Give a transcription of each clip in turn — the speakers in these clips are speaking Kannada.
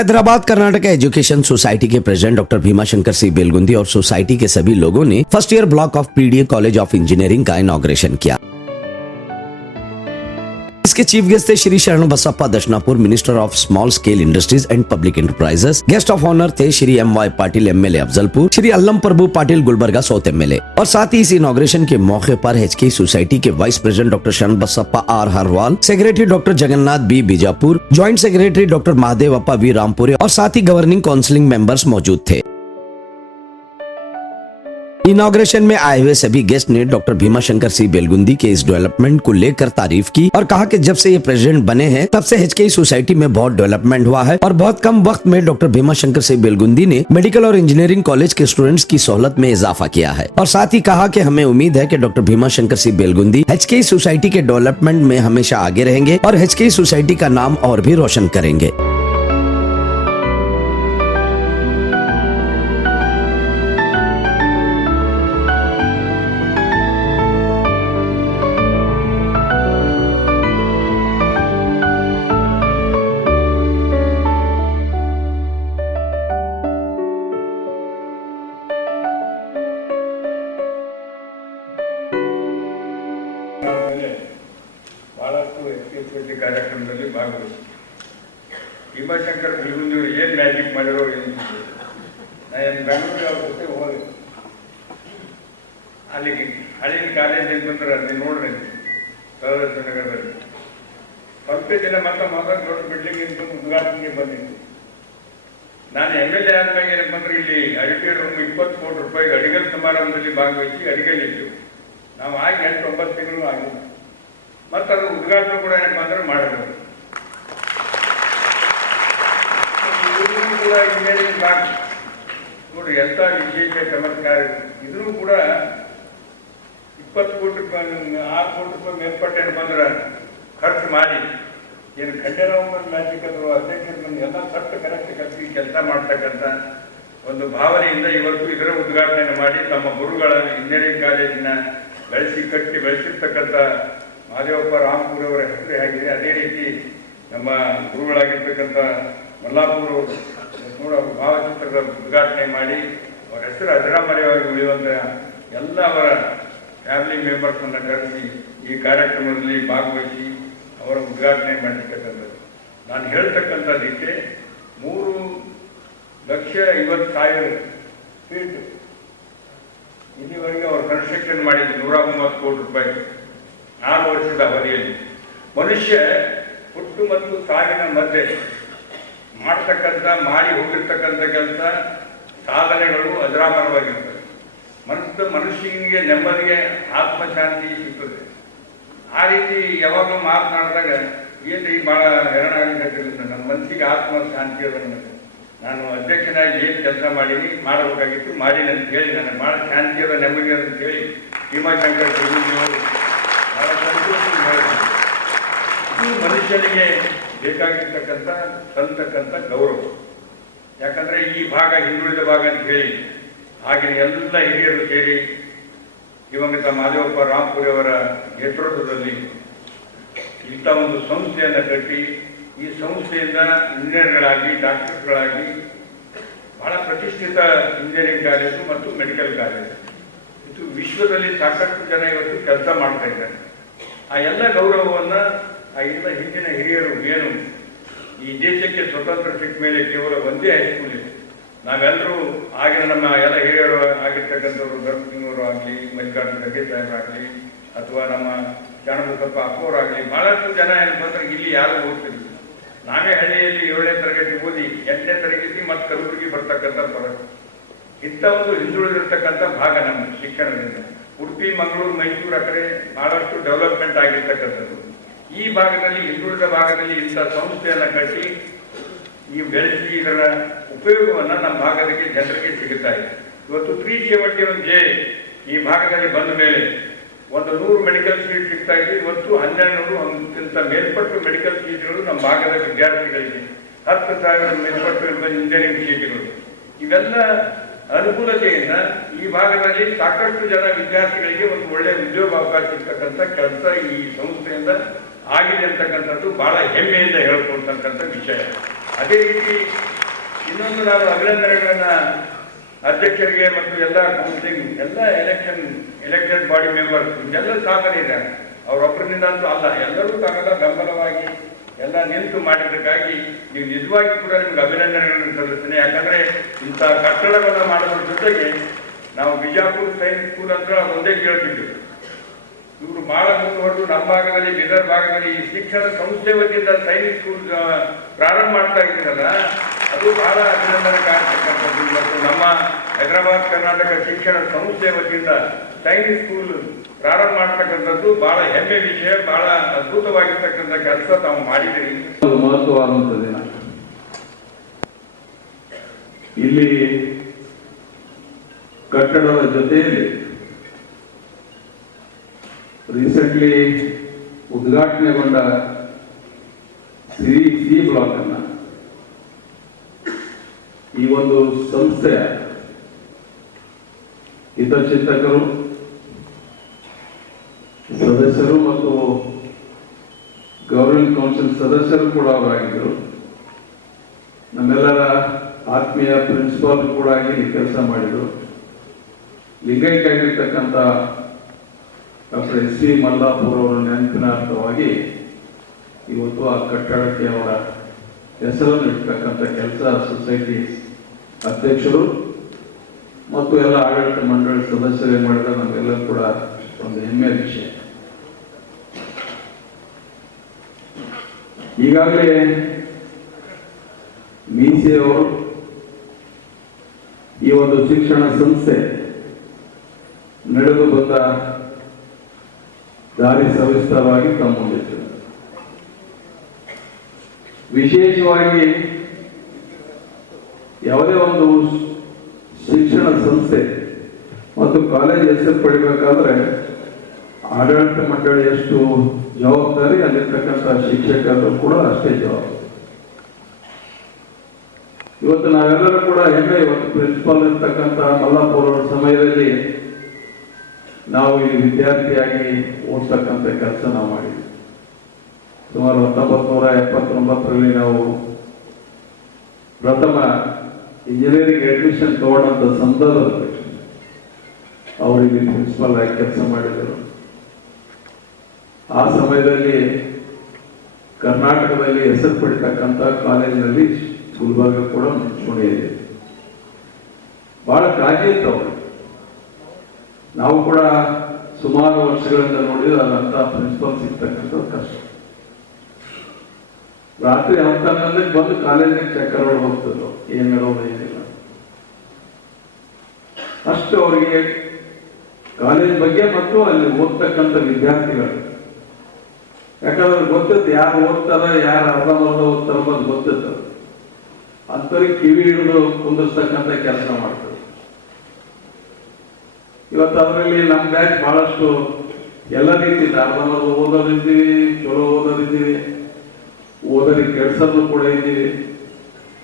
हैदराबाद कर्नाटक एजुकेशन सोसाइटी के president doctor Bhimashankar C Belgundi और सोसाइटी के सभी लोगों ने first year block of PDA college of engineering का इनॉग्रेशन किया। इसके चीफ गेस्ट थे Shri Sharan Basappa Dashnapur, minister of small scale industries and public enterprises. Guest of honour थे Shri M.Y. Patil MLA Afzalpur, Shri Allam Prabhu Patil Gulbarga south MLA. और साथ ही इस इनॉग्रेशन के मौके पर एचके सोसाइटी के vice president doctor Sharan Basappa R Harwal, secretary doctor Jagannath B Bijapur, joint secretary doctor Mahadevappa V Rampure और साथ ही गवर्निंग काउंसिलिंग मेंबर्स मौजूद थे। इनॉग्रेशन में आए हुए सभी गेस्ट ने डॉक्टर भीमाशंकर सी बेलगुंदी के इस डेवलपमेंट को लेकर तारीफ की और कहा कि जब से ये प्रेसिडेंट बने हैं तब से एचके सोसाइटी में बहुत डेवलपमेंट हुआ है और बहुत कम वक्त में डॉक्टर भीमाशंकर सी बेलगुंदी ने मेडिकल और इंजीनियरिंग कॉलेज के स्टूडेंट्स की सहूलत में इजाफा किया है। और साथ ही कहा कि हमें उम्मीद है कि doctor Bhimashankar C बेलगुंदी HK society के डेवलपमेंट में हमेशा आगे रहेंगे और एचके सोसाइटी का नाम और भी रोशन करेंगे। ಬಹಳಷ್ಟು ಎಸ್ಪೆಷಲಿ ಕಾರ್ಯಕ್ರಮದಲ್ಲಿ ಭಾಗವಹಿಸಿ ಭೀಮಾಶಂಕರ್ ಬೆಳಗುಂದಿಯವರು ಏನು ಮ್ಯಾಜಿಕ್ ಮಾಡಿರೋ ಏನು ನಾನು ಬೆಂಗಳೂರಿಗೆ ಅವ್ರ ಜೊತೆ ಹೋದೆ. ಅಲ್ಲಿಗೆ ಹಳ್ಳಿನ ಕಾಲೇಜ್ ಬಂದ್ರೆ ಅಲ್ಲಿ ನೋಡ್ರಿ ಸಹದರ್ಶನ ನಗರದಲ್ಲಿ ಸ್ವಲ್ಪ ದಿನ ಮತ್ತೆ ಮೊದಲು ದೊಡ್ಡ ಬಿಲ್ಡಿಂಗ್ ಇದ್ದು ಉದ್ಘಾಟನೆಗೆ ಬಂದಿತ್ತು. ನಾನು MLA ಆದ್ಮೇಲೆ ಏನಪ್ಪ ಅಂದ್ರೆ ಇಲ್ಲಿ ಅಡಿಗೆ ರೂಮ್ 20 ಕೋಟಿ ರೂಪಾಯಿಗೆ ಅಡಿಗಲ್ ಸಮಾರಂಭದಲ್ಲಿ ಭಾಗವಹಿಸಿ ಅಡಿಗೆಲಿತ್ತು. ನಾವು ಆಗಿ 8-9 ತಿಂಗಳು ಆಗಿಲ್ಲ. ಮತ್ತು ಅದು ಉದ್ಘಾಟನೆ ಕೂಡ ಏನಪ್ಪ ಅಂದ್ರೆ ಮಾಡಬೇಕು. ಕೂಡ ಇಂಜಿನಿಯರಿಂಗ್ ಬ್ಲಾಕ್ ನೋಡಿ ಎಂಥ ವಿಶೇಷ ಚಮತ್ಕಾರ. ಇದೂ ಕೂಡ 20 ಕೋಟಿ ರೂಪಾಯಿ 6 ಕೋಟಿ ರೂಪಾಯಿ ಮೇಲ್ಪಟ್ಟು ಏನಪ್ಪ ಅಂದ್ರೆ ಖರ್ಚು ಮಾಡಿ ಏನು ಖಂಡೇರಾವ್ ಮ್ಯಾಜಿಕ್ ಅಥವಾ ಅಧ್ಯಕ್ಷರ ಬಂದು ಎಲ್ಲ ಖರ್ಚು ಕರೆಕ್ಟ್ ಕಲ್ಸಿ ಕೆಲಸ ಮಾಡ್ತಕ್ಕಂಥ ಒಂದು ಭಾವನೆಯಿಂದ ಇವತ್ತು ಇದರ ಉದ್ಘಾಟನೆ ಮಾಡಿ ತಮ್ಮ ಗುರುಗಳ ಇಂಜಿನಿಯರಿಂಗ್ ಕಾಲೇಜಿನ ಬೆಳೆಸಿರ್ತಕ್ಕಂಥ ಮಹಾದೇವಪ್ಪ ರಾಮಪುರ ಅವರ ಹೆಸರು ಆಗಿದೆ. ಅದೇ ರೀತಿ ನಮ್ಮ ಗುರುಗಳಾಗಿರ್ತಕ್ಕಂಥ ಮಲ್ಲಾಪುರ ನೋಡ ಭಾವಚಿತ್ರದ ಉದ್ಘಾಟನೆ ಮಾಡಿ ಅವರ ಹೆಸರು ಅಜರಾಮರವಾಗಿ ಉಳಿಯುವಂಥ ಎಲ್ಲ ಅವರ ಫ್ಯಾಮಿಲಿ ಮೆಂಬರ್ಸನ್ನು ಕರೆಸಿ ಈ ಕಾರ್ಯಕ್ರಮದಲ್ಲಿ ಭಾಗವಹಿಸಿ ಅವರ ಉದ್ಘಾಟನೆ ಮಾಡಿರ್ತಕ್ಕಂಥದ್ದು. ನಾನು ಹೇಳ್ತಕ್ಕಂಥದ್ದಕ್ಕೆ 3,50,000 ಫೀಟ್ ಇಲ್ಲಿವರೆಗೆ ಅವರು ಕನ್ಸ್ಟ್ರಕ್ಷನ್ ಮಾಡಿದ್ದು 130 ಕೋಟಿ ರೂಪಾಯಿ 6 ವರ್ಷದ ಅವಧಿಯಲ್ಲಿ. ಮನುಷ್ಯ ಹುಟ್ಟು ಮತ್ತು ಸಾವಿನ ಮಧ್ಯೆ ಮಾಡಿ ಹೋಗಿರ್ತಕ್ಕಂಥ ಕೆಲಸ ಸಾಧನೆಗಳು ಅಜರಾಮರವಾಗಿರ್ತವೆ. ಮನುಷ್ಯನಿಗೆ ನೆಮ್ಮದಿಗೆ ಆತ್ಮಶಾಂತಿ ಸಿಗ್ತದೆ. ಆ ರೀತಿ ಯಾವಾಗಲೂ ಮಾತನಾಡಿದಾಗ ಏನ್ರಿ ಭಾಳ ಹೆರಣಾಗಿದ್ದರಿಂದ ನನ್ನ ಮನಸ್ಸಿಗೆ ಆತ್ಮಶಾಂತಿ ಅದನ್ನು ನಾನು ಅಧ್ಯಕ್ಷನಾಗಿ ಏನು ಕೆಲಸ ಮಾಡಬೇಕಾಗಿತ್ತು ಮಾಡೀನಿ ಅಂತ ಹೇಳಿ ನನಗೆ ಭಾಳ ಶಾಂತಿ ಅದ ನೆಮ್ಮದಿ ಅಂತ ಹೇಳಿ ಭೀಮಾಶಂಕರ್ ಬೆಳಗುಂದಿಯವರು ಭಾಳ ಸಂತೋಷ ಹೇಳಿದ್ರು. ಇದು ಮನುಷ್ಯನಿಗೆ ಬೇಕಾಗಿರ್ತಕ್ಕಂಥ ಸಲ್ತಕ್ಕಂಥ ಗೌರವ. ಯಾಕಂದರೆ ಈ ಭಾಗ ಹಿಂದುಳಿದ ಭಾಗ ಅಂತ ಹೇಳಿ ಆಗಿನ ಎಲ್ಲ ಹಿರಿಯರು ಸೇರಿ ದಿವಂಗತ ಮಹಾದೇವಪ್ಪ ರಾಮಪುರಿ ಅವರ ನೇತೃತ್ವದಲ್ಲಿ ಇಂಥ ಒಂದು ಸಂಸ್ಥೆಯನ್ನು ಕಟ್ಟಿ ಈ ಸಂಸ್ಥೆಯಿಂದ ಇಂಜಿನಿಯರ್ಗಳಾಗಿ ಡಾಕ್ಟರ್ಗಳಾಗಿ ಬಹಳ ಪ್ರತಿಷ್ಠಿತ ಇಂಜಿನಿಯರಿಂಗ್ ಕಾಲೇಜು ಮತ್ತು ಮೆಡಿಕಲ್ ಕಾಲೇಜು ಇದು ವಿಶ್ವದಲ್ಲಿ ಸಾಕಷ್ಟು ಜನ ಇವತ್ತು ಕೆಲಸ ಮಾಡ್ತಾ ಇದ್ದಾರೆ. ಆ ಎಲ್ಲ ಗೌರವವನ್ನು ಆ ಎಲ್ಲ ಹಿಂದಿನ ಹಿರಿಯರು ಏನು ಈ ದೇಶಕ್ಕೆ ಸ್ವತಂತ್ರ ಸಿಕ್ಕ ಮೇಲೆ ಕೇವಲ ಒಂದೇ ಹೈಸ್ಕೂಲ್ ಇದೆ. ನಾವೆಲ್ಲರೂ ಆಗಿನ ನಮ್ಮ ಎಲ್ಲ ಹಿರಿಯರು ಆಗಿರ್ತಕ್ಕಂಥವ್ರು ಧರ್ಮಸಿಂಗವರು ಆಗಲಿ, ಮಲ್ಲಿಕಾರ್ಜುನ ಖರ್ಗೆ ಸಾಹೇಬರಾಗಲಿ ಅಥವಾ ನಮ್ಮ ಶಾಣಬಸಪ್ಪ ಅಪ್ಪವರಾಗಲಿ ಬಹಳಷ್ಟು ಜನ ಏನಪ್ಪ ಅಂದ್ರೆ ಇಲ್ಲಿ ಯಾರು ಓದ್ತಿದ್ರು. ನಾವೇ ಹಳ್ಳಿಯಲ್ಲಿ 7ನೇ ತರಗತಿ ಓದಿ 8ನೇ ತರಗತಿ ಮತ್ತು ಕಲಬುರಗಿ ಬರ್ತಕ್ಕಂಥ ಫರಕ್. ಇಂಥ ಒಂದು ಹಿಂದುಳಿದಿರ್ತಕ್ಕಂಥ ಭಾಗ ನಮ್ಮ ಶಿಕ್ಷಣದಿಂದ ಉಡುಪಿ, ಮಂಗಳೂರು, ಮೈಸೂರು ಆ ಕಡೆ ಬಹಳಷ್ಟು ಡೆವಲಪ್ಮೆಂಟ್ ಆಗಿರ್ತಕ್ಕಂಥದ್ದು. ಈ ಭಾಗದಲ್ಲಿ ಹಿಂದುಳಿದ ಭಾಗದಲ್ಲಿ ಇಂಥ ಸಂಸ್ಥೆಯನ್ನು ಕಟ್ಟಿ ಈ ಬೆಳೆಸಿ ಇದರ ಉಪಯೋಗವನ್ನು ನಮ್ಮ ಭಾಗದಲ್ಲಿ ಜನರಿಗೆ ಸಿಗುತ್ತಾ ಇದೆ. ಇವತ್ತು 371J ಈ ಭಾಗದಲ್ಲಿ ಬಂದ ಮೇಲೆ 100 ಮೆಡಿಕಲ್ ಸೀಟ್ ಸಿಗ್ತಾ ಇದೆ. ಇವತ್ತು 1200 ಮೇಲ್ಪಟ್ಟು ಮೆಡಿಕಲ್ ಸೀಟ್ಗಳು ನಮ್ಮ ಭಾಗದ ವಿದ್ಯಾರ್ಥಿಗಳಿಗೆ, 10,000 ಮೇಲ್ಪಟ್ಟು ಇಂಜಿನಿಯರಿಂಗ್ ಸೀಟ್ಗಳು. ಇವೆಲ್ಲ ಅನುಕೂಲತೆಯಿಂದ ಈ ಭಾಗದಲ್ಲಿ ಸಾಕಷ್ಟು ಜನ ವಿದ್ಯಾರ್ಥಿಗಳಿಗೆ ಒಂದು ಒಳ್ಳೆಯ ಉದ್ಯೋಗ ಅವಕಾಶ ಸಿಗ್ತಕ್ಕಂಥ ಕೆಲಸ ಈ ಸಂಸ್ಥೆಯಿಂದ ಆಗಿದೆ ಅಂತಕ್ಕಂಥದ್ದು ಬಹಳ ಹೆಮ್ಮೆಯಿಂದ ಹೇಳ್ಕೊಳ್ತಕ್ಕಂಥ ವಿಷಯ. ಅದೇ ರೀತಿ ಇನ್ನೊಂದು ನಾನು ಅಭಿನಂದನೆಗಳನ್ನು ಅಧ್ಯಕ್ಷರಿಗೆ ಮತ್ತು ಎಲ್ಲ ಕೌನ್ಸಿಲಿಂಗ್ ಎಲ್ಲ ಎಲೆಕ್ಟೆಡ್ ಬಾಡಿ ಮೆಂಬರ್ಸ್ ಎಲ್ಲ ಸಾಧನೆ ಇದೆ, ಅವರೊಬ್ಬರಿನಿಂದ ಅಂತೂ ಅಲ್ಲ, ಎಲ್ಲರೂ ತಾವೆಲ್ಲ ಬೆಂಬಲವಾಗಿ ಎಲ್ಲ ನಿಂತು ಮಾಡಿದ್ದಕ್ಕಾಗಿ ನೀವು ನಿಜವಾಗಿ ಕೂಡ ನಿಮ್ಗೆ ಅಭಿನಂದನೆಗಳನ್ನು ಸಲ್ಲಿಸ್ತೇನೆ. ಯಾಕಂದರೆ ಇಂಥ ಕಟ್ಟಡವನ್ನು ಮಾಡೋದ್ರ ಜೊತೆಗೆ ನಾವು ಬಿಜಾಪುರ ಸೈನ್ಸ್ ಸ್ಕೂಲ್ ಅಂತ ಒಂದೇ ಕೇಳ್ತಿದ್ದೀವಿ. ಇವರು ಬಹಳ ಮುಂದುವರೆದು ನಮ್ಮ ಭಾಗದಲ್ಲಿ ಬಿದರ್ ಭಾಗದಲ್ಲಿ ಈ ಶಿಕ್ಷಣ ಸಂಸ್ಥೆ ವತಿಯಿಂದ ಸೈನಿಕ್ ಸ್ಕೂಲ್ ಪ್ರಾರಂಭ ಮಾಡ್ತಾ ಇದ್ದೀರಲ್ಲ, ಅದು ಬಹಳ ಅಭಿನಂದನೆ ಕಾಣ್ತಕ್ಕಂಥದ್ದು. ಮತ್ತು ನಮ್ಮ ಹೈದರಾಬಾದ್ ಕರ್ನಾಟಕ ಶಿಕ್ಷಣ ಸಂಸ್ಥೆ ವತಿಯಿಂದ ಸೈನಿಕ್ ಸ್ಕೂಲ್ ಪ್ರಾರಂಭ ಮಾಡ್ತಕ್ಕಂಥದ್ದು ಬಹಳ ಹೆಮ್ಮೆ ವಿಷಯ, ಬಹಳ ಅದ್ಭುತವಾಗಿರ್ತಕ್ಕಂಥ ಕೆಲಸ ತಾವು ಮಾಡಿದಿರಿ. ಮಹತ್ವವಾದಂಥ ದಿನ. ಇಲ್ಲಿ ಕಟ್ಟಡದ ಜೊತೆಯಲ್ಲಿ ರೀಸೆಂಟ್ಲಿ ಉದ್ಘಾಟನೆಗೊಂಡ ಸಿ ಬ್ಲಾಕ್ ಅನ್ನ ಈ ಒಂದು ಸಂಸ್ಥೆಯ ಹಿತಚಿಂತಕರು, ಸದಸ್ಯರು ಮತ್ತು ಗವರ್ನಿಂಗ್ ಕೌನ್ಸಿಲ್ ಸದಸ್ಯರು ಕೂಡ ಅವರಾಗಿದ್ದರು. ನಮ್ಮೆಲ್ಲರ ಆತ್ಮೀಯ ಪ್ರಿನ್ಸಿಪಾಲ್ ಕೂಡ ಆಗಿ ಕೆಲಸ ಮಾಡಿದರು. ಲಿಂಗೈಕ್ಯಾಗಿರ್ತಕ್ಕಂಥ ಡಾಕ್ಟರ್ ಎಸ್ ವಿ ಮಲ್ಲಾಪುರ ಅವರ ನೆನಪಿನಾರ್ಥವಾಗಿ ಇವತ್ತು ಆ ಕಟ್ಟಡಕ್ಕೆ ಅವರ ಹೆಸರನ್ನು ಇಡ್ತಕ್ಕಂಥ ಕೆಲಸ ಸೊಸೈಟಿ ಅಧ್ಯಕ್ಷರು ಮತ್ತು ಎಲ್ಲ ಆಡಳಿತ ಮಂಡಳಿ ಸದಸ್ಯರೇ ಮಾಡಿದ ನಮಗೆಲ್ಲರೂ ಕೂಡ ಒಂದು ಹೆಮ್ಮೆಯ ವಿಷಯ. ಈಗಾಗಲೇ ಮೀಸೆಯವರು ಈ ಒಂದು ಶಿಕ್ಷಣ ಸಂಸ್ಥೆ ನಡೆದು ಬಂದ ದಾರಿ ಸವಿಸ್ತಾರವಾಗಿ ತಮ್ಮ ಮುಂದಿಟ್ಟರು. ವಿಶೇಷವಾಗಿ ಯಾವುದೇ ಒಂದು ಶಿಕ್ಷಣ ಸಂಸ್ಥೆ ಮತ್ತು ಕಾಲೇಜ್ ಹೆಸರು ಪಡಿಬೇಕಾದ್ರೆ ಆಡಳಿತ ಮಂಡಳಿ ಎಷ್ಟು ಜವಾಬ್ದಾರಿ, ಅಲ್ಲಿರ್ತಕ್ಕಂಥ ಶಿಕ್ಷಕರು ಕೂಡ ಅಷ್ಟೇ ಜವಾಬ್ದಾರಿ. ಇವತ್ತು ನಾವೆಲ್ಲರೂ ಕೂಡ ಹೆಮ್ಮೆ, ಇವತ್ತು ಪ್ರಿನ್ಸಿಪಾಲ್ ಇರ್ತಕ್ಕಂಥ ಮಲ್ಲಾಪುರ ಅವರ ಸಮಯದಲ್ಲಿ ನಾವು ಈ ವಿದ್ಯಾರ್ಥಿಯಾಗಿ ಓದ್ತಕ್ಕಂಥ ಕೆಲಸ ನಾವು ಮಾಡಿದ್ವಿ. ಸುಮಾರು 1979ರಲ್ಲಿ ನಾವು ಪ್ರಥಮ ಇಂಜಿನಿಯರಿಂಗ್ ಅಡ್ಮಿಷನ್ ತಗೊಂಡಂಥ ಸಂದರ್ಭದಲ್ಲಿ ಅವರಿಗೆ ಪ್ರಿನ್ಸಿಪಾಲ್ ಆಗಿ ಕೆಲಸ ಮಾಡಿದರು. ಆ ಸಮಯದಲ್ಲಿ ಕರ್ನಾಟಕದಲ್ಲಿ ಹೆಸರು ಪಡಿತಕ್ಕಂಥ ಕಾಲೇಜಿನಲ್ಲಿ ಗುಲ್ಬರ್ಗ ಕೂಡ ಮುಂಚೂಣಿಯಿದೆ. ಬಹಳ ಕಾಳಜಿ ಇತ್ತು ಅವರು. ನಾವು ಕೂಡ ಸುಮಾರು ವರ್ಷಗಳಿಂದ ನೋಡಿದ್ರೆ ಅದಂತ ಪ್ರಿನ್ಸಿಪಾಲ್ ಸಿಗ್ತಕ್ಕಂಥದ್ದು ಕಷ್ಟ. ರಾತ್ರಿ 10 ಬಂದು ಕಾಲೇಜಿಗೆ ಚಕ್ಕರ್ ಹೊಡೆದು ಹೋಗ್ತಿದ್ರು, ಏನ್ ಹೇಳೋದು ಏನಿಲ್ಲ. ಅಷ್ಟು ಅವರಿಗೆ ಕಾಲೇಜ್ ಬಗ್ಗೆ ಮತ್ತು ಅಲ್ಲಿ ಓದ್ತಕ್ಕಂಥ ವಿದ್ಯಾರ್ಥಿಗಳು, ಯಾಕಂದ್ರೆ ಗೊತ್ತಿತ್ತು ಯಾರು ಓದ್ತಾರ, ಯಾರು ಅರ್ಧಂಬರ್ಧ ಓದ್ತಾರ ಅನ್ನೋದು ಗೊತ್ತಿತ್ತು. ಅಂಥವ್ರಿಗೆ ಕಿವಿ ಹಿಡಿದು ಕುಂದಿಸ್ತಕ್ಕಂಥ ಕೆಲಸ ಮಾಡ್ತಾರೆ. ಇವತ್ತು ಅದರಲ್ಲಿ ನಮ್ಮ ಬ್ಯಾಚ್ ಬಹಳಷ್ಟು ಎಲ್ಲ ರೀತಿ ಅರ್ಧಂಬರ್ಧ ಓದೋರಿದ್ದೀವಿ, ಚಲೋ ಓದೋರಿದ್ದೀವಿ, ಓದೋರಿಗೆ ಕೆಲಸನೂ ಕೂಡ ಇದ್ದೀವಿ.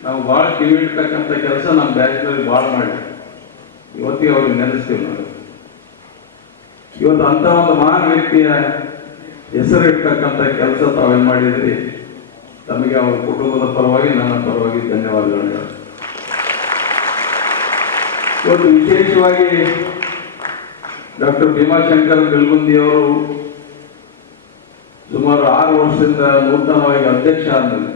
ನಾವು ಭಾಳ ಕಿವಿ ಇಡ್ತಕ್ಕಂಥ ಕೆಲಸ ನಮ್ಮ ಬ್ಯಾಚ್ನಲ್ಲಿ ಭಾಳ ಮಾಡಿ ಇವತ್ತಿಗೆ ಅವ್ರಿಗೆ ನೆನೆಸ್ತೀವಿ ನಾವು. ಇವತ್ತು ಅಂಥ ಒಂದು ಮಹಾನ್ ವ್ಯಕ್ತಿಯ ಹೆಸರು ಇಡ್ತಕ್ಕಂಥ ಕೆಲಸ ತಾವೇನು ಮಾಡಿದ್ರಿ, ತಮಗೆ ಅವರ ಕುಟುಂಬದ ಪರವಾಗಿ ನನ್ನ ಪರವಾಗಿ ಧನ್ಯವಾದಗಳು. ಇವತ್ತು ವಿಶೇಷವಾಗಿ ಡಾಕ್ಟರ್ ಭೀಮಾಶಂಕರ್ ಬೆಲ್ಗುಂದಿ ಅವರು ಸುಮಾರು 6 ವರ್ಷದಿಂದ ನೂತನವಾಗಿ ಅಧ್ಯಕ್ಷ ಆದ್ಮೇಲೆ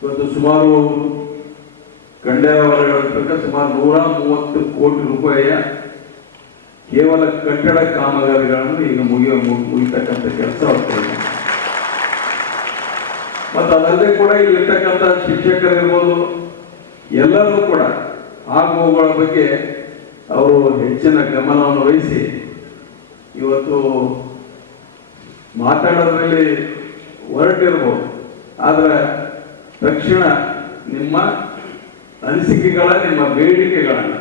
ಇವತ್ತು ಸುಮಾರು ಕಂಡ್ಯಾವರ ಸುಮಾರು 130 ಕೋಟಿ ರೂಪಾಯಿಯ ಕೇವಲ ಕಟ್ಟಡ ಕಾಮಗಾರಿಗಳನ್ನು ಈಗ ಮುಗಿತಕ್ಕಂಥ ಕೆಲಸ ಆಗ್ತದೆ. ಮತ್ತು ಅದಲ್ಲದೆ ಕೂಡ ಇಲ್ಲಿರ್ತಕ್ಕಂಥ ಶಿಕ್ಷಕರಿರ್ಬೋದು, ಎಲ್ಲರೂ ಕೂಡ ಆಗುಗಳ ಬಗ್ಗೆ ಅವರು ಹೆಚ್ಚಿನ ಗಮನವನ್ನು ವಹಿಸಿ ಇವತ್ತು ಮಾತಾಡೋದ್ರಲ್ಲಿ ಹೊರಟಿರ್ಬೋದು, ಆದರೆ ತಕ್ಷಣ ನಿಮ್ಮ ಅನಿಸಿಕೆಗಳ, ನಿಮ್ಮ ಬೇಡಿಕೆಗಳನ್ನು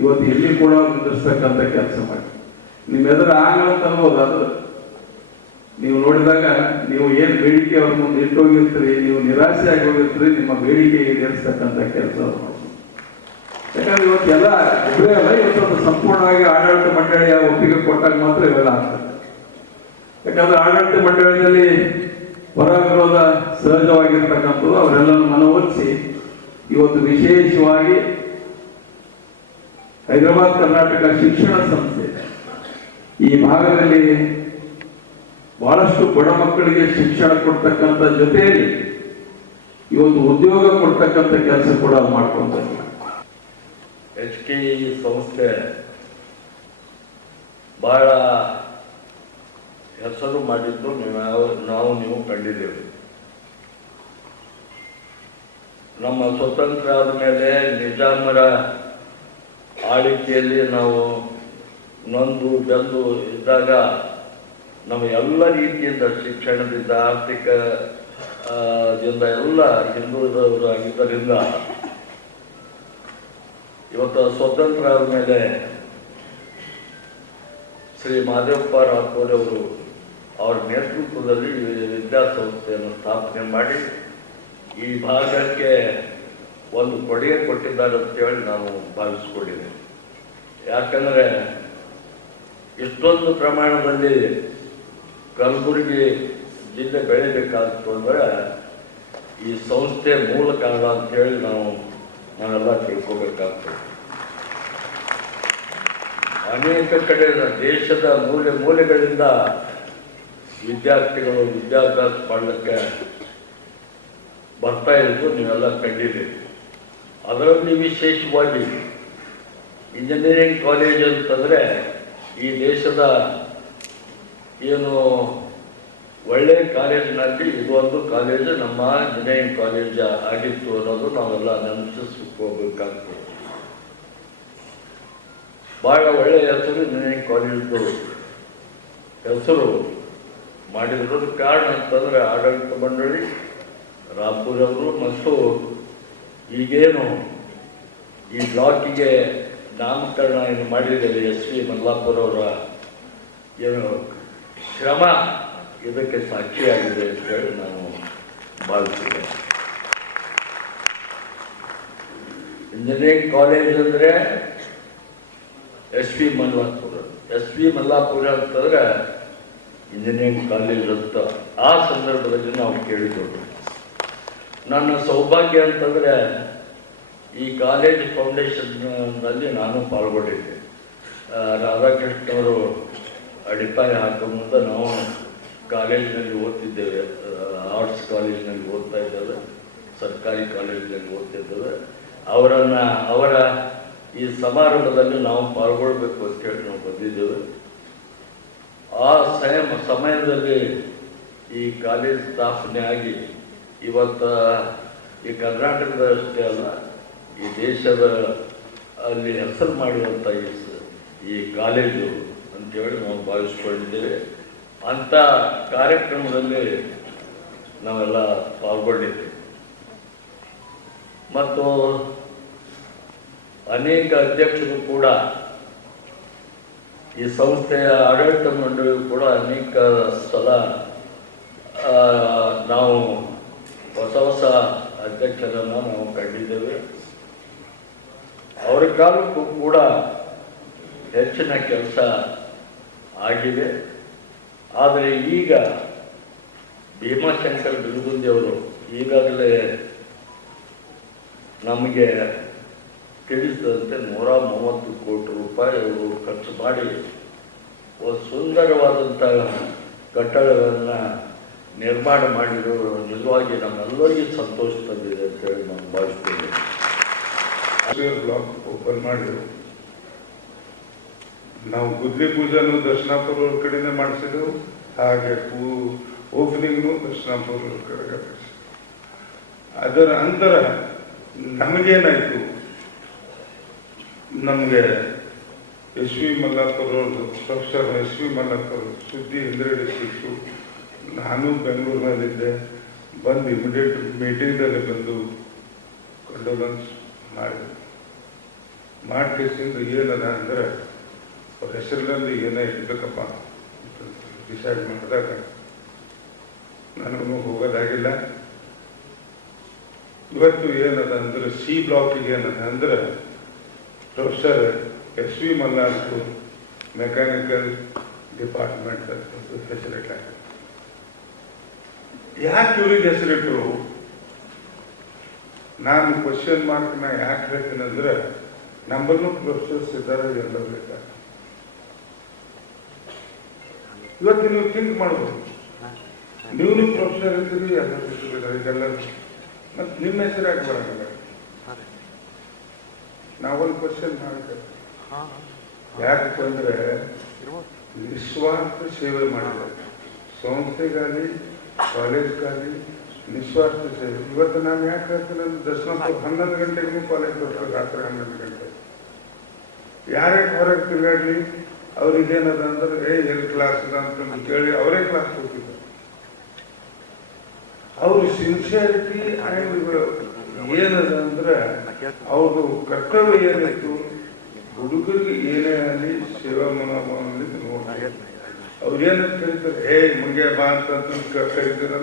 ಇವತ್ತು ಎಲ್ಲಿ ಕೂಡ ನಿಂದಿರ್ತಕ್ಕಂಥ ಕೆಲಸ ಮಾಡಿ ನಿಮ್ಮೆದುರು ಆಗಂತ ಅನ್ಬೋದು. ಅದು ನೀವು ನೋಡಿದಾಗ ನೀವು ಏನು ಬೇಡಿಕೆ ಅವ್ರ ಮುಂದೆ ಇಟ್ಟೋಗಿರ್ತೀರಿ, ನೀವು ನಿರಾಸೆ ಆಗಿ ಹೋಗಿರ್ತೀರಿ, ನಿಮ್ಮ ಬೇಡಿಕೆ ಈಡೇರಿಸ್ತಕ್ಕಂಥ ಕೆಲಸ ಅವ್ರು. ಯಾಕಂದ್ರೆ ಇವತ್ತೆಲ್ಲ ಒಬ್ಬರೇ ಅಲ್ಲ, ಇವತ್ತು ಸಂಪೂರ್ಣವಾಗಿ ಆಡಳಿತ ಮಂಡಳಿಯ ಒಪ್ಪಿಗೆ ಕೊಟ್ಟಾಗ ಮಾತ್ರ ಇವೆಲ್ಲ ಆಗ್ತದೆ. ಯಾಕಂದ್ರೆ ಆಡಳಿತ ಮಂಡಳಿಯಲ್ಲಿ ಪರ ವಿರೋಧ ಸಹಜವಾಗಿರ್ತಕ್ಕಂಥದ್ದು. ಅವರೆಲ್ಲರೂ ಮನವೊಲಿಸಿ ಇವತ್ತು ವಿಶೇಷವಾಗಿ ಹೈದರಾಬಾದ್ ಕರ್ನಾಟಕ ಶಿಕ್ಷಣ ಸಂಸ್ಥೆ ಈ ಭಾಗದಲ್ಲಿ ಬಹಳಷ್ಟು ಬಡ ಮಕ್ಕಳಿಗೆ ಶಿಕ್ಷಣ ಕೊಡ್ತಕ್ಕಂಥ ಜೊತೆಯಲ್ಲಿ ಇವತ್ತು ಉದ್ಯೋಗ ಕೊಡ್ತಕ್ಕಂಥ ಕೆಲಸ ಕೂಡ ಮಾಡ್ಕೊಂತ HKE ಸಂಸ್ಥೆ ಬಹಳ ಹೆಸರು ಮಾಡಿದ್ದು ನೀವು ಕಂಡಿದ್ದೇವೆ. ನಮ್ಮ ಸ್ವತಂತ್ರ ಆದ ಮೇಲೆ ನಿಜಾಮರ ಆಳ್ವಿಕೆಯಲ್ಲಿ ನಾವು ನೊಂದು ಬೆಂದು ಇದ್ದಾಗ ನಮ್ಮ ಎಲ್ಲ ರೀತಿಯಿಂದ ಶಿಕ್ಷಣದಿಂದ ಆರ್ಥಿಕದಿಂದ ಎಲ್ಲ ಹಿಂದುಳಿದವರು ಆಗಿದ್ದರಿಂದ ಇವತ್ತು ಸ್ವತಂತ್ರ ಆದಮೇಲೆ ಶ್ರೀ ಮಾದೇವಪ್ಪ ರಾಥೋಡ್ ಅವರು ಅವರ ನೇತೃತ್ವದಲ್ಲಿ ವಿದ್ಯಾಸಂಸ್ಥೆಯನ್ನು ಸ್ಥಾಪನೆ ಮಾಡಿ ಈ ಭಾಗಕ್ಕೆ ಒಂದು ಕೊಡುಗೆ ಕೊಟ್ಟಿದ್ದಾರೆ ಅಂತೇಳಿ ನಾವು ಭಾವಿಸ್ಕೊಂಡಿದ್ದೇವೆ. ಯಾಕಂದರೆ ಇಷ್ಟೊಂದು ಪ್ರಮಾಣದಲ್ಲಿ ಕಲಬುರಗಿ ಜಿಲ್ಲೆ ಬೆಳಿಬೇಕಾಗ್ತು ಅಂದರೆ ಈ ಸಂಸ್ಥೆ ಮೂಲ ಕಾರಣ ಅಂತೇಳಿ ನಾವೆಲ್ಲ ತಿಳ್ಕೋಬೇಕಾಗ್ತದೆ. ಅನೇಕ ಕಡೆ ದೇಶದ ಮೂಲೆಗಳಿಂದ ವಿದ್ಯಾರ್ಥಿಗಳು ವಿದ್ಯಾಭ್ಯಾಸ ಮಾಡಲಿಕ್ಕೆ ಬರ್ತಾ ಇರೋದು ನೀವೆಲ್ಲ ಕಂಡಿದ್ದೀರಿ. ಅದರಲ್ಲಿ ವಿಶೇಷವಾಗಿ ಇಂಜಿನಿಯರಿಂಗ್ ಕಾಲೇಜ್ ಅಂತಂದರೆ ಈ ದೇಶದ ಏನು ಒಳ್ಳೆಯ ಕಾಲೇಜಿನಲ್ಲಿ ಇದು ಒಂದು ಕಾಲೇಜು ನಮ್ಮ ಇಂಜಿನಿಯರಿಂಗ್ ಕಾಲೇಜ್ ಆಗಿತ್ತು ಅನ್ನೋದು ನಾವೆಲ್ಲ ನೆನಪಿಸ್ಕೋಬೇಕಾಗ್ತದೆ. ಭಾಳ ಒಳ್ಳೆಯ ಹೆಸರು ಇಂಜಿನಿಯರಿಂಗ್ ಕಾಲೇಜು ಹೆಸರು ಮಾಡಿರೋದು ಕಾರಣ ಅಂತಂದರೆ ಆಡಳಿತ ಮಂಡಳಿ ರಾಪುರ್ ಅವರು ಮತ್ತು ಈಗೇನು ಈ ಬ್ಲಾಕಿಗೆ ನಾಮಕರಣ ಏನು ಮಾಡಿದ್ದೇವೆ SV ಮಲ್ಲಾಪುರ ಅವರ ಏನು ಶ್ರಮ ಇದಕ್ಕೆ ಸಾಕ್ಷಿಯಾಗಿದೆ ಅಂತ ಹೇಳಿ ನಾನು ಭಾವಿಸಿದೆ. ಇಂಜಿನಿಯರಿಂಗ್ ಕಾಲೇಜ್ ಅಂದರೆ SV ಮಲ್ಲಾಪುರ ಅಂತಂದ್ರೆ ಇಂಜಿನಿಯರಿಂಗ್ ಕಾಲೇಜ್ ಅಂತ ಆ ಸಂದರ್ಭದಲ್ಲಿ ನಾವು ಕೇಳಿಕೊಂಡು ನನ್ನ ಸೌಭಾಗ್ಯ ಅಂತಂದರೆ ಈ ಕಾಲೇಜ್ ಫೌಂಡೇಶನ್ನಲ್ಲಿ ನಾನು ಪಾಲ್ಗೊಂಡಿದ್ದೆ. ರಾಧಾಕೃಷ್ಣವರು ಅಡಿಪಾಯ ಹಾಕೋ ಮುಂದೆ ನಾವು ಕಾಲೇಜಿನಲ್ಲಿ ಓದ್ತಿದ್ದೇವೆ, ಆರ್ಟ್ಸ್ ಕಾಲೇಜಿನಲ್ಲಿ ಓದ್ತಾ ಇದ್ದೇವೆ, ಸರ್ಕಾರಿ ಕಾಲೇಜಿನಲ್ಲಿ ಓದ್ತಿದ್ದೇವೆ. ಅವರ ಈ ಸಮಾರಂಭದಲ್ಲಿ ನಾವು ಪಾಲ್ಗೊಳ್ಬೇಕು ಅಂತೇಳಿ ನಾವು ಬಂದಿದ್ದೇವೆ. ಆ ಸಮಯದಲ್ಲಿ ಈ ಕಾಲೇಜ್ ಸ್ಥಾಪನೆ ಆಗಿ ಇವತ್ತು ಈ ಕರ್ನಾಟಕದಷ್ಟೇ ಅಲ್ಲ ಈ ದೇಶದ ಅಲ್ಲಿ ಹೆಸರು ಮಾಡಿರುವಂಥ ಈ ಕಾಲೇಜು ಅಂತೇಳಿ ನಾವು ಭಾವಿಸ್ಕೊಂಡಿದ್ದೇವೆ. ಅಂಥ ಕಾರ್ಯಕ್ರಮದಲ್ಲಿ ನಾವೆಲ್ಲ ಪಾಲ್ಗೊಂಡಿದ್ದೇವೆ ಮತ್ತು ಅನೇಕ ಅಧ್ಯಕ್ಷರು ಕೂಡ ಈ ಸಂಸ್ಥೆಯ ಆಡಳಿತ ಮಂಡಳಿಯು ಕೂಡ ಅನೇಕ ಸಲ ನಾವು ಹೊಸ ಅಧ್ಯಕ್ಷರನ್ನು ನಾವು ಕಂಡಿದ್ದೇವೆ. ಅವರ ಕಾಲಕ್ಕೂ ಕೂಡ ಹೆಚ್ಚಿನ ಕೆಲಸ ಆಗಿದೆ. ಆದರೆ ಈಗ ಭೀಮಾಶಂಕರ್ ಬಿಲ್ಗುಂದಿ ಅವರು ಈಗಾಗಲೇ ನಮಗೆ ತಿಳಿಸಿದಂತೆ 130 ಕೋಟಿ ರೂಪಾಯಿ ಅವರು ಖರ್ಚು ಮಾಡಿ ಒಂದು ಸುಂದರವಾದಂಥ ಕಟ್ಟಡಗಳನ್ನು ನಿರ್ಮಾಣ ಮಾಡಿರೋ ನಿಜವಾಗಿ ನಮ್ಮೆಲ್ಲರಿಗೂ ಸಂತೋಷ ತಂದಿದೆ ಅಂತೇಳಿ ನಾನು ಭಾವಿಸ್ತೇನೆ. ಬ್ಲಾಕ್ ಓಪನ್ ಮಾಡಿದ್ರು. ನಾವು ಗುದ್ಲಿ ಪೂಜಾನು ದರ್ಶನಾಪುರ ಕಡೆನೇ ಮಾಡಿಸಿದೆವು, ಹಾಗೆ ಓಪನಿಂಗ್ನು ದರ್ಶನಾಪುರ ಕಡೆ. ಅದರ ನಂತರ ನಮಗೇನಾಯಿತು, ನಮಗೆ SV Mallapura professor SV Mallapura ಸುದ್ದಿ ಹಿಂದ್ಗಡೆ ಸಿಕ್ತು. ನಾನು ಬೆಂಗಳೂರಿನಲ್ಲಿದ್ದೆ. ಬಂದು ಇಮಿಡಿಯೇಟ್ ಮೀಟಿಂಗ್ದಲ್ಲಿ ಬಂದು ಕಂಡೋಲೆನ್ಸ್ ಮಾಡ್ಕೇಸಿಂದ ಏನದ ಅಂದರೆ ಅವ್ರ ಹೆಸರಿನಲ್ಲಿ ಏನೇ ಇಡಬೇಕಪ್ಪ ಡಿಸೈಡ್ ಮಾಡಿದಾಗ ನನಗೂ ಹೋಗೋದಾಗಿಲ್ಲ. ಇವತ್ತು ಏನದ ಅಂದರೆ C ಬ್ಲಾಕಿಗೆ ಏನದ ಅಂದರೆ professor SV Mallapura mechanical department facility ಆಗಿದೆ. ಯಾಕೆ ಇವ್ರಿಗೆ ಹೆಸರಿಟ್ಟರು? ನಾನು ಕ್ವಶನ್ ಮಾರ್ಕ್ನ ಯಾಕೆ ಹೇಳ್ತೀನಿ ಅಂದ್ರೆ ನಮ್ಮಲ್ಲೂ ಪ್ರೊಫೆಸರ್ಸ್ ಇದ್ದಾರೆ, ಎಲ್ಲ ಬೇಕಾದ್ರೆ ಇವತ್ತು ನೀವು ಥಿಂಕ್ ಮಾಡ್ಬೋದು, ನೀವು ಪ್ರೊಫೆಸರ್ ಇರ್ತೀರಿ, ಎಲ್ಲ ಇದೆಲ್ಲ ಮತ್ತೆ ನಿಮ್ಮ ಹೆಸರಾಗಿ ಬರೋಂಗಿಲ್ಲ. ನಾವೊಂದು ಕ್ವಶನ್ ಮಾಡ್ತೇವೆ, ಯಾಕಂದ್ರೆ ನಿಸ್ವಾರ್ಥ ಸೇವೆ ಮಾಡಿದ್ದಾರೆ ಸಂಸ್ಥೆಗಾಗಲಿ ಕಾಲೇಜ್ಗಾಗಲಿ ನಿಸ್ವಾರ್ಥ ಸೇವೆ. ಇವತ್ತು ನಾನು ಯಾಕೆ ಹೇಳ್ತೀನಿ ಅಂದ್ರೆ ದರ್ಶನ 11 ಗಂಟೆಗೂ ಕಾಲೇಜ್ ಬರ್ತಾರೆ, ರಾತ್ರಿ 11 ಗಂಟೆ. ಯಾರೇ ಹೊರಗೆ ತಿರುಗಾಡ್ಲಿ ಅವ್ರಿಗೇನದ ಅಂದ್ರೆ ಎಲ್ಲಿ ಕ್ಲಾಸ್ ಇಲ್ಲ ಅಂತ ಕೇಳಿ ಅವರೇ ಕ್ಲಾಸ್ ಹೋಗ್ತಿದ್ದಾರೆ. ಅವ್ರ ಸಿನ್ಸಿಯಾರಿಟಿ ಏನದ ಅಂದ್ರೆ ಅವ್ರದ್ದು ಕರ್ತವ್ಯ ಏನಿತ್ತು, ಹುಡುಗರಿಗೆ ಏನೇ ಆಗಲಿ ಸೇವಾ ಮನೋಭಾವನೆ ನೋಡಿ ಅವ್ರು ಏನಂತ ಕರೀತಾರೆ, ಮುಂಗೆ ಬಾ ಅಂತ ಕರೀತೀರ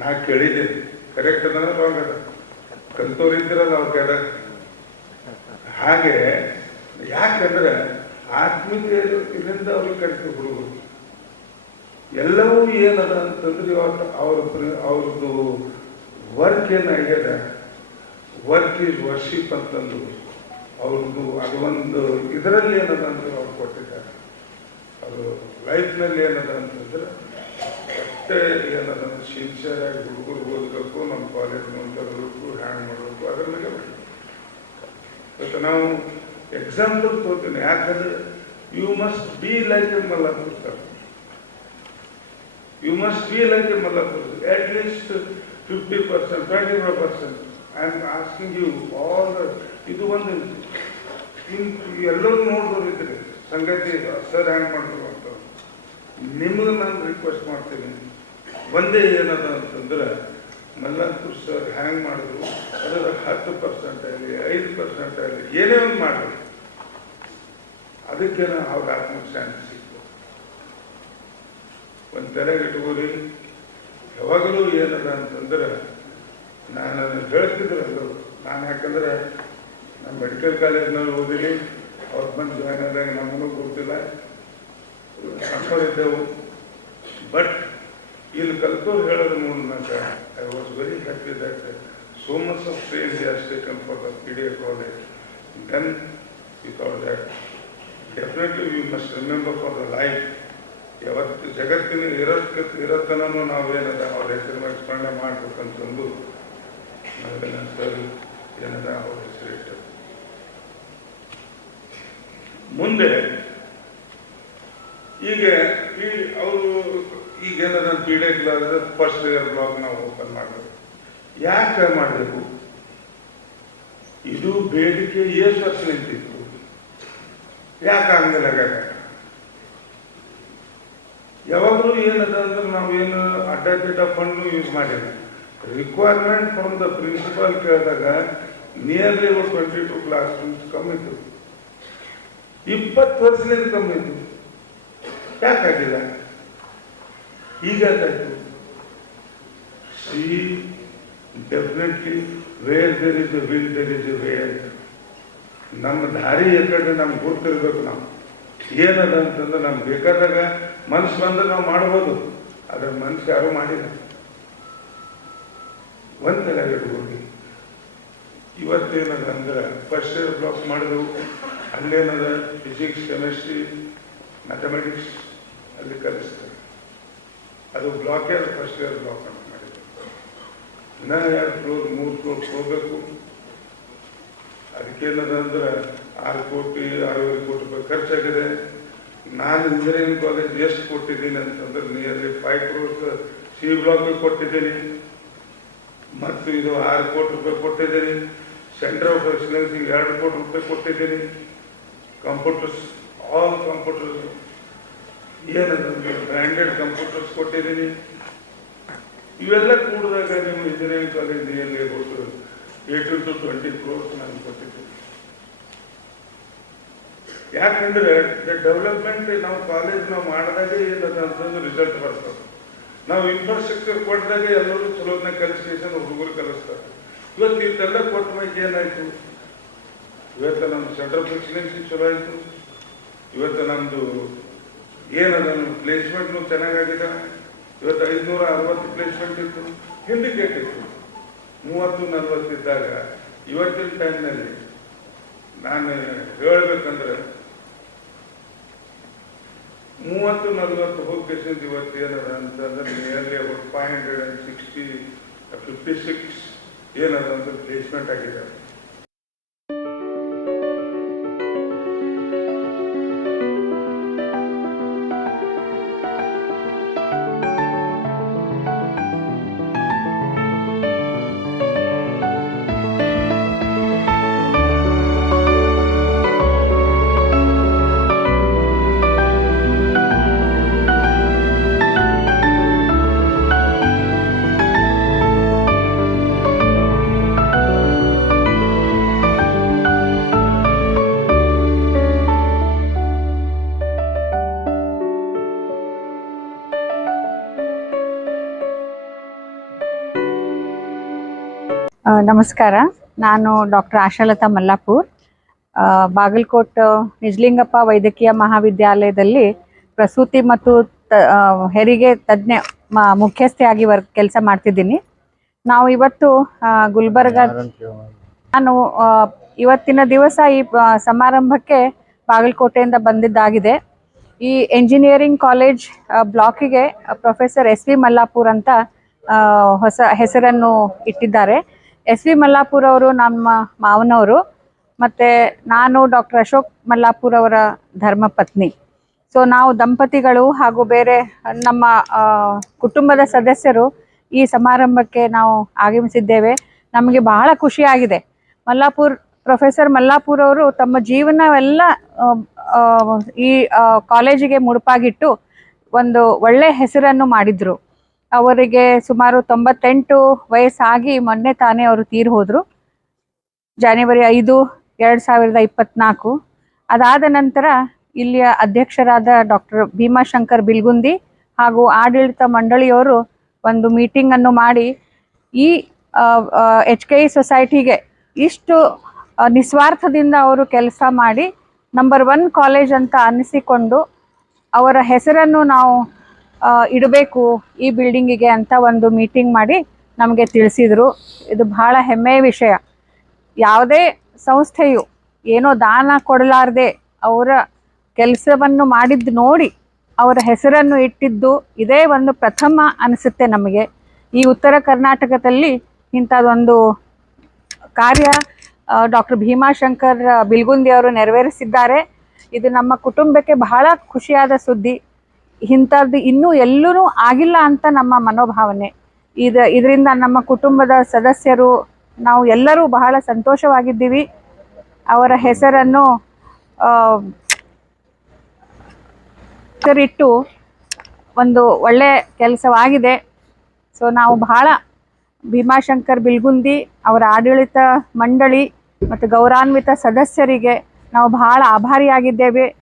ನಾ ಕೇಳಿದ್ದೇನೆ. ಕರೆಕ್ಟ್ ಅದ ರಾಂಗ್ ಅದ, ಕಲ್ತವ್ರು ಇದ್ದೀರಲ್ಲ ಅವ್ರ ಕೈದ. ಹಾಗೆ ಯಾಕಂದ್ರೆ ಆತ್ಮೀಯತೆ ಇದರಿಂದ ಅವ್ರಿಗೆ ಕರಿತೀವಿ ಹುಡುಗರು. ಎಲ್ಲವೂ ಏನದ ಅಂತಂದ್ರೆ ಇವತ್ತು ಅವ್ರದ್ದು ವರ್ಕ್ ಏನಾಗ್ಯದ, ವರ್ಕ್ ಈಸ್ ವರ್ಷಿಪ್ ಅಂತಂದು ಅವ್ರದ್ದು ಅದು ಒಂದು ಇದರಲ್ಲಿ ಏನದ ಅಂತ ಅವ್ರು ಕೊಟ್ಟಿದ್ದಾರೆ. ಅದು ಲೈಫ್ನಲ್ಲಿ ಏನದ ಅಂತಂದ್ರೆ ಅಷ್ಟೇ ಏನದ ಸಿನ್ಸಿಯರಾಗಿ ಹುಡುಗರು ಓದಬೇಕು, ನಮ್ಮ ಕಾಲೇಜ್ ಮುಂದಬೇಕು, ಹ್ಯಾಂಗ್ ಮಾಡಬೇಕು, ಅದ್ರ ಮೇಲೆ ಇವತ್ತು ನಾವು ಎಕ್ಸಾಂಪಲ್ ತೋತೀನಿ. ಯಾಕಂದ್ರೆ you must be like a Mallapura sir, you must be like a Mallapura, at least 50%, 25%. I am asking you all. ಇದು ಒಂದು ಎಲ್ಲರೂ ನೋಡಿದವ್ರು ಇದ್ರಿ ಸಂಗತಿ ಸರ್ ಹ್ಯಾಂಗ್ ಮಾಡಿದ್ರು ಅಂತ. ನಿಮಗೆ ನಾನು ರಿಕ್ವೆಸ್ಟ್ ಮಾಡ್ತೀನಿ, ಒಂದೇ ಏನದ ಅಂತಂದ್ರೆ ಮಲ್ಲಾಪುರ ಸರ್ ಹ್ಯಾಂಗ್ ಮಾಡಿದ್ರು ಅದರ 10% ಆಗಲಿ 5% ಆಗಲಿ ಏನೇ ಒಂದು ಮಾಡಲಿ, ಅದಕ್ಕೇನೋ ಅವ್ರ ಆತ್ಮಶಾಂತಿ ಸಿಕ್ತು. ಒಂದು ತೆರೆಗಿಟ್ಕೋರಿ. ಯಾವಾಗಲೂ ಏನದ ಅಂತಂದ್ರೆ ನಾನು ಹೇಳ್ತಿದ್ರು ಎಲ್ಲರೂ. ನಾನು ಯಾಕಂದ್ರೆ ನಮ್ಮ ಮೆಡಿಕಲ್ ಕಾಲೇಜ್ನಲ್ಲಿ ಓದಿನಿ, ಅವ್ರು ಬಂದು ಜಾಯ್ನ್ ಆದಾಗ ನಮಗೂ ಗೊತ್ತಿಲ್ಲ, ಸಣ್ಣವರಿದ್ದೆವು. ಬಟ್ ಇಲ್ಲಿ ಕಲ್ತವ್ರು ಹೇಳೋದ್ರ ಮೂಲಕ I was very happy that so much of trains has taken for the PDA college. Then without that definitely we must remember for the life. ಯಾವತ್ತು ಜಗತ್ತಿನ ಇರತ್ತನೂ ನಾವೇನದ ಅವ್ರ ಹೆಸರು ಮೇಲೆ ಸ್ಮರಣೆ ಮಾಡ್ಬೇಕಂತಂದು ನಾವೆಲ್ಲ ಸರ್ ಏನದ ಅವ್ರ ಹೆಸರು ಇಟ್ಟರು. ಮುಂದೆ ಈಗ ಅವರು ಈಗೇನದ PDA class first year block ನಾವು ಓಪನ್ ಮಾಡಬೇಕು. ಯಾಕೆ ಮಾಡಬೇಕು? ಇದು ಬೇಡಿಕೆ ಎಷ್ಟು ವರ್ಷ ನಿಂತಿತ್ತು, ಯಾಕೆ ಹಂಗೆಲ್ಲ ಯಾವಾಗಲೂ ಏನದ ಅಂದ್ರೆ ನಾವೇನು ಅಡ್ಡ ಫಂಡ್ ಯೂಸ್ ಮಾಡಿಲ್ಲ. ರಿಕ್ವೈರ್ಮೆಂಟ್ ಫ್ರಮ್ ದ ಪ್ರಿನ್ಸಿಪಾಲ್ ಕೇಳಿದಾಗ ನಿಯರ್ಲಿ 22 ಕ್ಲಾಸ್ ರೂಮ್ಸ್ ಕಮ್ಮಿ ಇತ್ತು, 20 ವರ್ಷದಿಂದ ಕಮ್ಮಿ ಇತ್ತು. ಯಾಕಾಗಿಲ್ಲ? ಈಗಾಯ್ತು. See definitely where there is a will there is a way ಅಂತ. ನಮ್ಮ ದಾರಿ ಯಾಕಂದ್ರೆ ನಮ್ಗೆ ಗೊತ್ತಿರ್ಬೇಕು. ನಾವು ಏನದ ಅಂತಂದ್ರೆ ನಮ್ಗೆ ಬೇಕಾದಾಗ ಮನಸ್ಸು ಬಂದ್ರೆ ನಾವು ಮಾಡ್ಬೋದು, ಅದ್ರ ಮನಸ್ಸು ಯಾರು ಮಾಡಿಲ್ಲ. ಒಂದೆಲ್ಲ ಇಟ್ಕೊಂಡು ಇವತ್ತೇನದ ಅಂದ್ರೆ ಫಸ್ಟ್ ಇಯರ್ ಬ್ಲಾಕ್ ಮಾಡಿದೆವು. ಅಲ್ಲೇನದ ಫಿಸಿಕ್ಸ್, ಕೆಮಿಸ್ಟ್ರಿ, ಮ್ಯಾಥಮೆಟಿಕ್ಸ್ ಅಲ್ಲಿ ಕಲಿಸ್ತಾರೆ. ಅದು ಬ್ಲಾಕೇ ಅದು ಫಸ್ಟ್ ಇಯರ್ ಬ್ಲಾಕ್ ಅಂತ ಮಾಡಿದ್ರು. ಇನ್ನ 2 ಫ್ಲೋರ್ 3 ಫ್ಲೋರ್ ಹೋಗ್ಬೇಕು. ಅದಕ್ಕೇನದ ಅಂದ್ರೆ 6 ಕೋಟಿ 6.5 ಕೋಟಿ ರೂಪಾಯಿ ಖರ್ಚಾಗಿದೆ. ನಾನು ಇಂಜಿನಿಯರಿಂಗ್ ಕಾಲೇಜ್ ಎಷ್ಟು ಕೊಟ್ಟಿದ್ದೀನಿ ಅಂತಂದ್ರೆ ನಿಯರ್ಲಿ 5 crores ಸಿ ಬ್ಲಾಕ್ ಕೊಟ್ಟಿದ್ದೀನಿ, ಮತ್ತು ಇದು 6 ಕೋಟಿ ರೂಪಾಯಿ ಕೊಟ್ಟಿದ್ದೀನಿ. ಸೆಂಟರ್ ಆಫ್ ಎಕ್ಸಲೆನ್ಸ್ 2 ಕೋಟಿ ರೂಪಾಯಿ ಕೊಟ್ಟಿದ್ದೀನಿ. ಕಂಪ್ಯೂಟರ್ಸ್, ಆಲ್ ಕಂಪ್ಯೂಟರ್ಸ್ ಏನಂದ್ರೆ ಬ್ರ್ಯಾಂಡೆಡ್ ಕಂಪ್ಯೂಟರ್ಸ್ ಕೊಟ್ಟಿದ್ದೀನಿ. ಇವೆಲ್ಲ ಕೂಡಿದಾಗ ನೀವು engineering college nearly 18 to 20 crores ನಾನು ಕೊಟ್ಟಿದ್ದೀನಿ. ಯಾಕಂದ್ರೆ ಡೆವಲಪ್ಮೆಂಟ್ ನಾವು ಕಾಲೇಜ್ ನಾವು ಮಾಡಿದಾಗೆ ಏನದ ಅಂತಂದ್ರೆ ರಿಸಲ್ಟ್ ಬರ್ತದೆ. ನಾವು ಇನ್ಫ್ರಾಸ್ಟ್ರಕ್ಚರ್ ಕೊಟ್ಟಿದಾಗ ಎಲ್ಲರೂ ಚಲೋದನ್ನ ಕಲಿಸ್ಕೇಶನ್ ಹುಡುಗರು ಕಲಿಸ್ತಾರೆ. ಇವತ್ತು ಇದೆಲ್ಲ ಕೊಟ್ಟ ಮೇಲೆ ಏನಾಯ್ತು? ಇವತ್ತು ನಮ್ಮ ಸೆಂಟರ್ ಆಫ್ ಎಕ್ಸಲೆನ್ಸಿ ಚಲೋ ಆಯಿತು. ಇವತ್ತು ನಮ್ಮದು ಏನದ ಪ್ಲೇಸ್ಮೆಂಟ್ನು ಚೆನ್ನಾಗಾಗಿದೆ. ಇವತ್ತು 560 ಪ್ಲೇಸ್ಮೆಂಟ್ ಇತ್ತು, ಹಿಂದಕ್ಕೆ ಇತ್ತು 30-40 ಇದ್ದಾಗ. ಇವತ್ತಿನ ಟೈಮ್ನಲ್ಲಿ ನಾನು ಹೇಳ್ಬೇಕಂದ್ರೆ 30-40 ಹೋಗ್ಬೇಕಿಂದ ಇವತ್ತು ಏನದ ಅಂತಂದ್ರೆ ನಿಯರ್ಲಿ ಅಬೌಟ್ 556 ಏನದ ಅಂದ್ರೆ ಪ್ಲೇಸ್ಮೆಂಟ್ ಆಗಿದ್ದಾರೆ. ನಮಸ್ಕಾರ. ನಾನು ಡಾಕ್ಟರ್ ಆಶಾಲತಾ ಮಲ್ಲಾಪುರ್, ಬಾಗಲಕೋಟ್ ನಿಜಲಿಂಗಪ್ಪ ವೈದ್ಯಕೀಯ ಮಹಾವಿದ್ಯಾಲಯದಲ್ಲಿ ಪ್ರಸೂತಿ ಮತ್ತು ಹೆರಿಗೆ ತಜ್ಞ ಮುಖ್ಯಸ್ಥೆಯಾಗಿ ಕೆಲಸ ಮಾಡ್ತಿದ್ದೀನಿ. ನಾವು ಇವತ್ತು ಗುಲ್ಬರ್ಗ, ನಾನು ಇವತ್ತಿನ ದಿವಸ ಈ ಸಮಾರಂಭಕ್ಕೆ ಬಾಗಲಕೋಟೆಯಿಂದ ಬಂದಿದ್ದಾಗಿದೆ. ಈ ಎಂಜಿನಿಯರಿಂಗ್ ಕಾಲೇಜ್ ಬ್ಲಾಕಿಗೆ ಪ್ರೊಫೆಸರ್ SV ಮಲ್ಲಾಪುರ್ ಅಂತ ಹೊಸ ಹೆಸರನ್ನು ಇಟ್ಟಿದ್ದಾರೆ. SV ಮಲ್ಲಾಪುರ್ ಅವರು ನಮ್ಮ ಮಾವನವರು, ಮತ್ತು ನಾನು ಡಾಕ್ಟರ್ ಅಶೋಕ್ ಮಲ್ಲಾಪುರ್ ಅವರ ಧರ್ಮಪತ್ನಿ. ಸೊ ನಾವು ದಂಪತಿಗಳು ಹಾಗೂ ಬೇರೆ ನಮ್ಮ ಕುಟುಂಬದ ಸದಸ್ಯರು ಈ ಸಮಾರಂಭಕ್ಕೆ ನಾವು ಆಗಮಿಸಿದ್ದೇವೆ. ನಮಗೆ ಬಹಳ ಖುಷಿಯಾಗಿದೆ. ಪ್ರೊಫೆಸರ್ ಮಲ್ಲಾಪುರ್ ಅವರು ತಮ್ಮ ಜೀವನವೆಲ್ಲ ಈ ಕಾಲೇಜಿಗೆ ಮುಡುಪಾಗಿಟ್ಟು ಒಂದು ಒಳ್ಳೆಯ ಹೆಸರನ್ನು ಮಾಡಿದರು. ಅವರಿಗೆ ಸುಮಾರು 98 ವಯಸ್ಸಾಗಿ ಮೊನ್ನೆ ತಾನೇ ಅವರು ತೀರಿ ಹೋದರು, ಜನವರಿ 5, 2024. ಅದಾದ ನಂತರ ಇಲ್ಲಿಯ ಅಧ್ಯಕ್ಷರಾದ ಡಾಕ್ಟರ್ ಭೀಮಾಶಂಕರ್ ಬಿಲ್ಗುಂದಿ ಹಾಗೂ ಆಡಳಿತ ಮಂಡಳಿಯವರು ಒಂದು ಮೀಟಿಂಗನ್ನು ಮಾಡಿ ಈ HKE ಸೊಸೈಟಿಗೆ ಇಷ್ಟು ನಿಸ್ವಾರ್ಥದಿಂದ ಅವರು ಕೆಲಸ ಮಾಡಿ ನಂಬರ್ 1 ಕಾಲೇಜ್ ಅಂತ ಅನ್ನಿಸಿಕೊಂಡು ಅವರ ಹೆಸರನ್ನು ನಾವು ಇಡಬೇಕು ಈ ಬಿಲ್ಡಿಂಗಿಗೆ ಅಂತ ಒಂದು ಮೀಟಿಂಗ್ ಮಾಡಿ ನಮಗೆ ತಿಳಿಸಿದರು. ಇದು ಬಹಳ ಹೆಮ್ಮೆಯ ವಿಷಯ. ಯಾವುದೇ ಸಂಸ್ಥೆಯು ಏನೋ ದಾನ ಕೊಡಲಾರದೆ ಅವರ ಕೆಲಸವನ್ನು ಮಾಡಿದ್ದು ನೋಡಿ ಅವರ ಹೆಸರನ್ನು ಇಟ್ಟಿದ್ದು ಇದೇ ಒಂದು ಪ್ರಥಮ ಅನಿಸುತ್ತೆ ನಮಗೆ. ಈ ಉತ್ತರ ಕರ್ನಾಟಕದಲ್ಲಿ ಇಂಥದ್ದೊಂದು ಕಾರ್ಯ ಡಾಕ್ಟರ್ ಭೀಮಾಶಂಕರ್ ಬಿಲ್ಗುಂದಿ ಅವರು ನೆರವೇರಿಸಿದ್ದಾರೆ. ಇದು ನಮ್ಮ ಕುಟುಂಬಕ್ಕೆ ಬಹಳ ಖುಷಿಯಾದ ಸುದ್ದಿ. ಇಂಥದ್ದು ಇನ್ನೂ ಎಲ್ಲೂ ಆಗಿಲ್ಲ ಅಂತ ನಮ್ಮ ಮನೋಭಾವನೆ. ಇದರಿಂದ ನಮ್ಮ ಕುಟುಂಬದ ಸದಸ್ಯರು ನಾವು ಎಲ್ಲರೂ ಬಹಳ ಸಂತೋಷವಾಗಿದ್ದೀವಿ. ಅವರ ಹೆಸರನ್ನು ಇಟ್ಟು ಒಂದು ಒಳ್ಳೆಯ ಕೆಲಸವಾಗಿದೆ. ಸೊ ನಾವು ಬಹಳ ಭೀಮಾಶಂಕರ್ ಬಿಲ್ಗುಂದಿ ಅವರ ಆಡಳಿತ ಮಂಡಳಿ ಮತ್ತು ಗೌರವಾನ್ವಿತ ಸದಸ್ಯರಿಗೆ ನಾವು ಬಹಳ ಆಭಾರಿಯಾಗಿದ್ದೇವೆ.